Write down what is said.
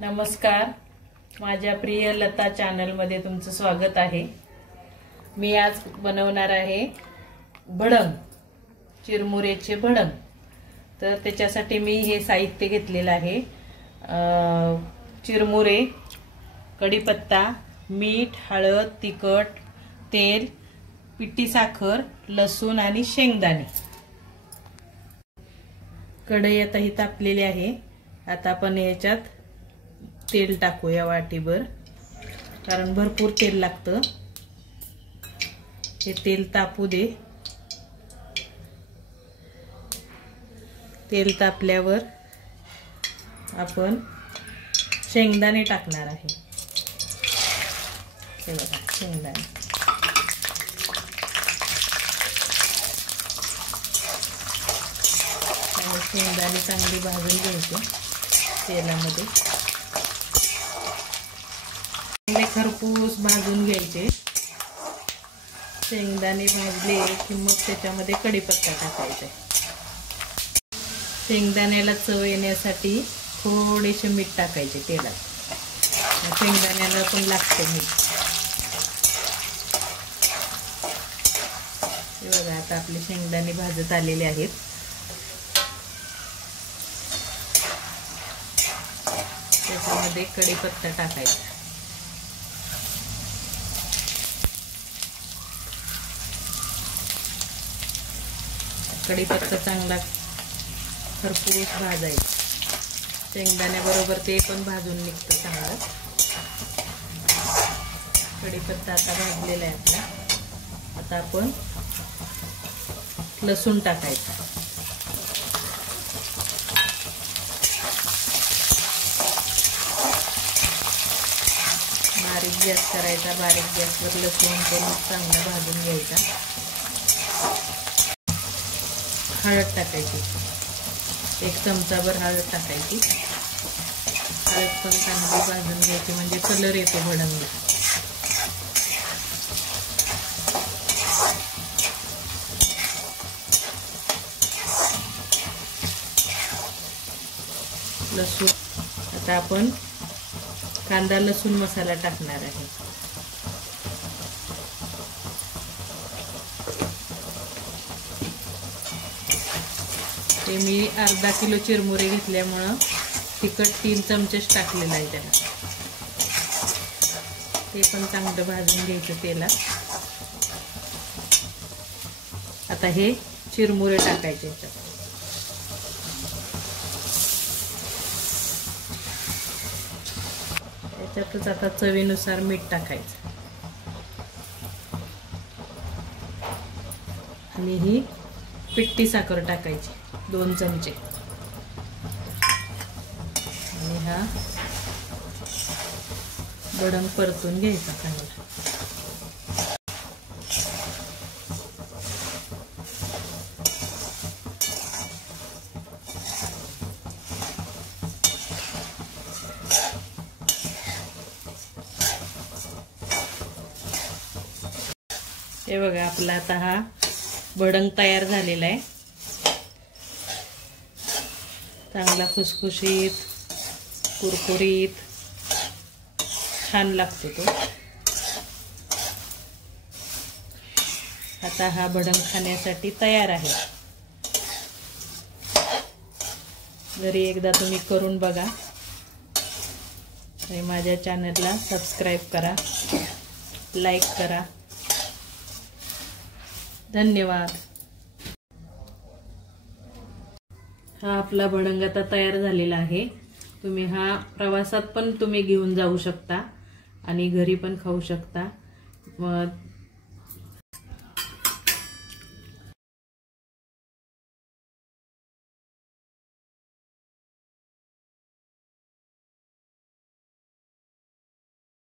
नमस्कार, माझ्या प्रिय लता चॅनल मध्ये तुमचं स्वागत आहे। मी आज बनवणार आहे भडंग, चिरमुरेचे भडंग। तर त्याच्यासाठी मी हे साहित्य घेतलेलं आहे। चिरमुरे, कढीपत्ता, मीठ, हळद, तिखट, तेल, पिठी साखर, लसूण आणि शेंगदाणे। कढई आता ही तापलेली आहे। आता आपण याच्यात तेल टाकूया वाटीभर, कारण भरपूर तेल लागतं। हे तेल तापू दे। तेल तापल्यावर आपण शेंगदाणे टाकणार आहे। हे बघा, शेंगदाणे। शेंगदाणे चांगली भाजून घ्यायचे तेलामध्ये। खरपूस भाजून घ्यायचे। शेंगदाणे भाजले की मग त्याच्यामध्ये कढीपत्ता टाकायचा। शेंगदाण्याला चव येण्यासाठी थोडेसे मीठ टाकायचे तेलात। शेंगदाण्याला पण लागते मीठ। हे बघा, आता आपले शेंगदाणे भाजत आलेले आहेत। त्याच्यामध्ये कढीपत्ता टाकायचा। कढीपत्ता चांगला खरपूस भाजायचा। शेंगदाण्याबरोबर ते पण भाजून निघतं चांगलं। कढीपत्ता आता भाजलेला आहे आपला। आता आपण लसूण टाकायचा। बारीक गॅस करायचा। बारीक गॅसवर लसूण पण चांगला भाजून घ्यायचा। हळद टाकायची, 1 चमचाभर हळद टाकायची। हळद पण चांगली भाजून घ्यायची, म्हणजे कलर येतो भडंगला। लसूण, आता आपण कांदा लसूण मसाला टाकणार आहे। ते मी अर्धा किलो चिरमुरे घेतल्यामुळं तिखट 3 चमचेच टाकलेलं आहे त्याला। ते पण चांगलं भाजून घ्यायचं तेलात। आता हे चिरमुरे टाकायचे याच्यात। याच्यातच आता चवीनुसार मीठ टाकायचं आणि ही पिठी साखर टाकायची 2 चमचे। आणि हा भडंग परतून घ्यायचा चांगला। हे बघा, आपला आता हा भडंग तयार झालेला आहे। चांगला खुसखुशीत, कुरकुरीत, छान लागतो तो। आता हा भडंग खाण्यासाठी तयार आहे। घरी एकदा तुम्ही करून बघा आणि माझ्या चॅनलला सबस्क्राईब करा, लाईक करा। धन्यवाद। हा आपला भडंग आता तयार झालेला आहे। तुम्ही हा प्रवासात पण तुम्ही घेऊन जाऊ शकता आणि घरी पण खाऊ शकता।